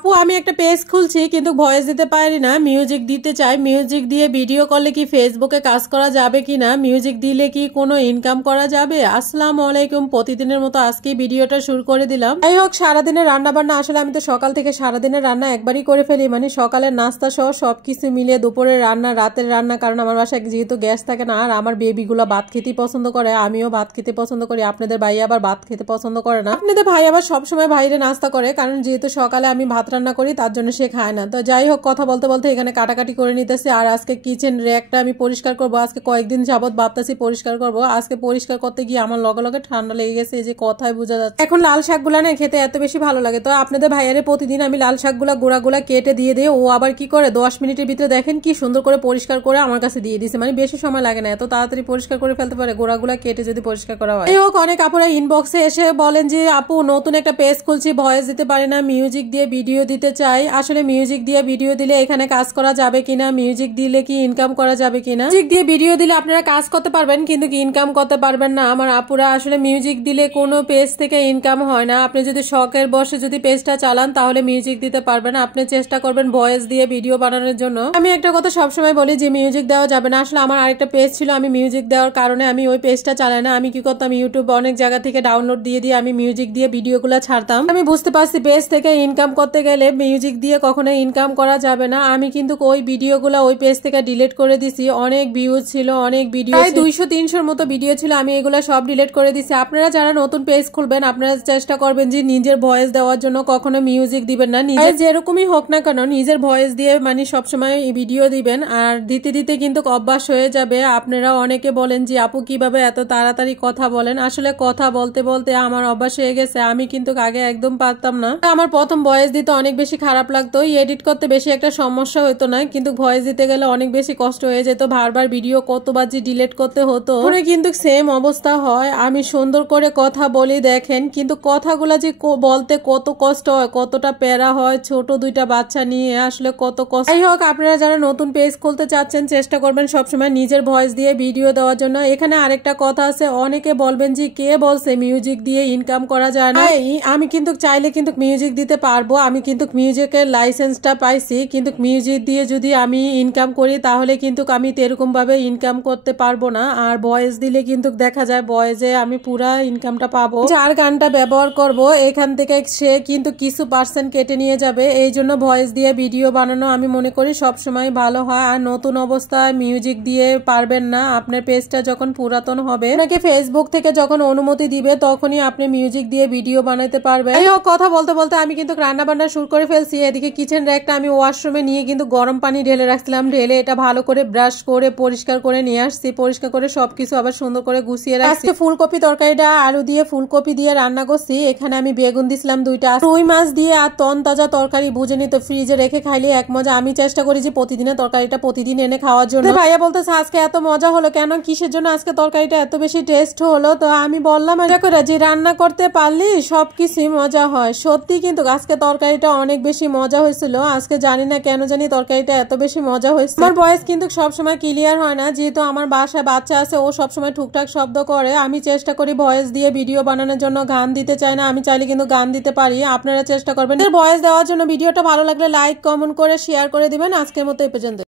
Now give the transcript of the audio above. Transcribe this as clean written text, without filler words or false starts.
আপু আমি একটা পেজ খুলছি কিন্তু ভয়েস দিতে পারি না, মিউজিক দিতে চাই। মিউজিক দিয়ে ভিডিও করলে কি ফেসবুকে কাজ করা যাবে কিনা, মিউজিক দিলে কি কোনো ইনকাম করা যাবে? আসসালামু আলাইকুম। প্রতিদিনের মতো আজকে ভিডিওটা শুরু করে দিলাম। যাই হোক, সারাদিনের রান্না বান্না আসলে আমি তো সকাল থেকে সারাদিনের রান্না একবারই করে ফেলি, মানে সকালের নাস্তা সহ সবকিছু মিলিয়ে দুপুরের রান্না, রাতের রান্না। কারণ আমার বাসায় যেহেতু গ্যাস থাকে না, আর আমার বেবিগুলো ভাত খেতেই পছন্দ করে, আমিও ভাত খেতে পছন্দ করি। আপনাদের ভাই আবার ভাত খেতে পছন্দ করে না। আপনাদের ভাই আবার সবসময় বাইরে নাস্তা করে, কারণ যেহেতু সকালে আমি ভাত রান্না করি তার জন্য সে খায় না। তো যাই হোক, কথা বলতে বলতে এখানে কাটাকাটি করে নিতেছি। আর আজকে কিচেন র্যাকটা আমি পরিষ্কার করব। আজকে কয়েকদিন যাবত ভাবতেছি পরিষ্কার করব। আজকে পরিষ্কার করতে গিয়ে আমার লগে লগে ঠান্ডা লেগে গেছে, এই যে কথায় বোঝা যাচ্ছে। এখন লাল শাকগুলা না খেতে এত বেশি ভালো লাগে। তো আপনাদের ভাইয়ারে প্রতিদিন আমি লাল শাকগুলা গোড়াগুলা কেটে দিয়ে দিই। ও আবার কি করে 10 মিনিটের ভিতরে দেখেন কি সুন্দর করে পরিষ্কার করে আমার কাছে দিয়ে দিছে। মানে বেশি সময় লাগে না, এত তাড়াতাড়ি পরিষ্কার করে ফেলতে পারে গোড়াগুলা কেটে যদি পরিষ্কার করা হয়। যাই হোক, অনেক আপুরা ইনবক্সে এসে বলেন যে আপু নতুন একটা পেজ খুলছি, ভয়েস দিতে পারি না, মিউজিক দিয়ে ভিডিও দিতে চাই। আসলে মিউজিক দিয়ে ভিডিও দিলে এখানে কাজ করা যাবে কিনা, মিউজিক দিলে কি ইনকাম করা যাবে কিনা? মিউজিক দিয়ে ভিডিও দিলে আপনারা কাজ করতে পারবেন কিন্তু ইনকাম করতে পারবেন না আমার আপুরা। আসলে মিউজিক দিলে কোনো পেজ থেকে ইনকাম হয় না। আপনি যদি শখের বসে যদি পেজটা চালান তাহলে মিউজিক দিতে পারবেন। আপনি চেষ্টা করবেন ভয়েস দিয়ে ভিডিও বানানোর জন্য। আমি একটা কথা সবসময় বলি যে মিউজিক দেওয়া যাবে না। আসলে আমার আরেকটা পেজ ছিল, আমি মিউজিক দেওয়ার কারণে আমি ওই পেজটা চালাই না। আমি কি করতাম, ইউটিউব অনেক জায়গা থেকে ডাউনলোড দিয়ে আমি মিউজিক দিয়ে ভিডিওগুলো ছাড়তাম। আমি বুঝতে পারছি পেজ থেকে ইনকাম করতে গেলে মিউজিক দিয়ে কখনো ইনকাম করা যাবে না। আমি কিন্তু ওই ভিডিওগুলো ওই পেজ থেকে ডিলিট করে দিছি। অনেক ভিউজ ছিল, অনেক ভিডিও, প্রায় 200-300 মতো ভিডিও ছিল, আমি এগুলো সব ডিলিট করে দিছি। আপনারা যারা নতুন পেজ খুলবেন আপনারা চেষ্টা করবেন যে নিজের ভয়েস দেওয়ার জন্য কখনো মিউজিক দিবেন না। নিজের যেরকমই হোক না কেন নিজের ভয়েস দিয়ে মানে সবসময় ভিডিও দিবেন। আর দিতে দিতে কিন্তু অভ্যাস হয়ে যাবে। আপনারা অনেকে বলেন যে আপু কিভাবে এত তাড়াতাড়ি কথা বলেন। আসলে কথা বলতে বলতে আমার অভ্যাস হয়ে গেছে। আমি কিন্তু আগে একদম পারতাম না। আমার প্রথম ভয়েস দিতে অনেক বেশি খারাপ লাগতো, এডিট করতে বেশি একটা সমস্যা হতো না, কিন্তু ভয়েস দিতে গেলে অনেক বেশি কষ্ট হয়ে যেত। বারবার ভিডিও কতবার যে ডিলিট করতে হতো। কিন্তু সেম অবস্থা হয়। আমি সুন্দর করে কথা বলি দেখেন, কিন্তু কথাগুলা যে বলতে কত কষ্ট হয়, কতটা প্যারা হয়, ছোট দুইটা বাচ্চা নিয়ে আসলে কত কষ্ট। যাই হোক, আপনারা যারা নতুন পেজ খুলতে চাচ্ছেন চেষ্টা করবেন সবসময় নিজের ভয়েস দিয়ে ভিডিও দেওয়ার জন্য। এখানে আরেকটা কথা আছে, অনেকে বলবেন যে কে বলছে মিউজিক দিয়ে ইনকাম করা যায় না। আমি কিন্তু চাইলে কিন্তু মিউজিক দিতে পারবো, আমি কিন্তু মিউজিকের লাইসেন্সটা পাইছি, কিন্তু মিউজিক দিয়ে যদি আমি ইনকাম করি তাহলে কিন্তু আমি এরকম ভাবে ইনকাম করতে পারবো না। আর ভয়েস দিলে কিন্তু দেখা যায় ভয়েসে আমি পুরা ইনকামটা পাবো। যার গানটা ব্যবহার করব এখান থেকে সে কিন্তু কিছু পার্সেন্ট কেটে নিয়ে যাবে। এই জন্য ভয়েস দিয়ে ভিডিও বানানো আমি মনে করি সবসময় ভালো হয়। আর নতুন অবস্থায় মিউজিক দিয়ে পারবেন না। আপনার পেজটা যখন পুরাতন হবে, আপনাকে ফেসবুক থেকে যখন অনুমতি দিবে তখনই আপনি মিউজিক দিয়ে ভিডিও বানাতে পারবেন। এই হোক, কথা বলতে বলতে আমি কিন্তু রান্না বান্না শুরু করে ফেলছি। এদিকে কিচেন র্যাকটা আমি ওয়াশরুমে নিয়ে কিন্তু গরম পানি ঢেলে রাখছিলাম। ঢেলে এটা ভালো করে ব্রাশ করে পরিষ্কার করে নিয়ে আসছি। পরিষ্কার করে সবকিছু আবার সুন্দর করে গুছিয়ে রাখছি। আজকে ফুলকপি তরকারিটা আলু দিয়ে ফুলকপি দিয়ে রান্না করছি। এখানে আমি বেগুন দিছিলাম 2টা, রুই মাছ দিয়ে আর তন তাজা তরকারি বুঝে নিত, ফ্রিজে রেখে খাইলে এক মজা। আমি চেষ্টা করি যে প্রতিদিনের তরকারিটা প্রতিদিন এনে খাওয়ার জন্য। ভাইয়া বলতেছে আজকে এত মজা হলো কেন, কিসের জন্য আজকে তরকারিটা এত বেশি টেস্ট হলো? তো আমি বললাম যে রান্না করতে পারলে সবকিছু মজা হয়। সত্যি কিন্তু আজকে তরকারিটা অনেক বেশি মজা হয়েছিল। আজকে জানি না কেন জানি তরকারিটা এত বেশি মজা হয়েছে। আমার ভয়েস কিন্তু সবসময় ক্লিয়ার হয় না, যেহেতু আমার বাসায় বাচ্চা আছে, ও সবসময় টুকটাক শব্দ করে। আমি চেষ্টা করি ভয়েস দিয়ে ভিডিও বানানোর জন্য, গান দিতে চাই না। আমি চাইলে কিন্তু গান দিতে পারি, আপনারা চেষ্টা করবেন ভয়েস দেওয়ার জন্য। ভিডিওটা ভালো লাগলে লাইক কমেন্ট করে শেয়ার করে দিবেন। আজকের মতো এই পর্যন্ত।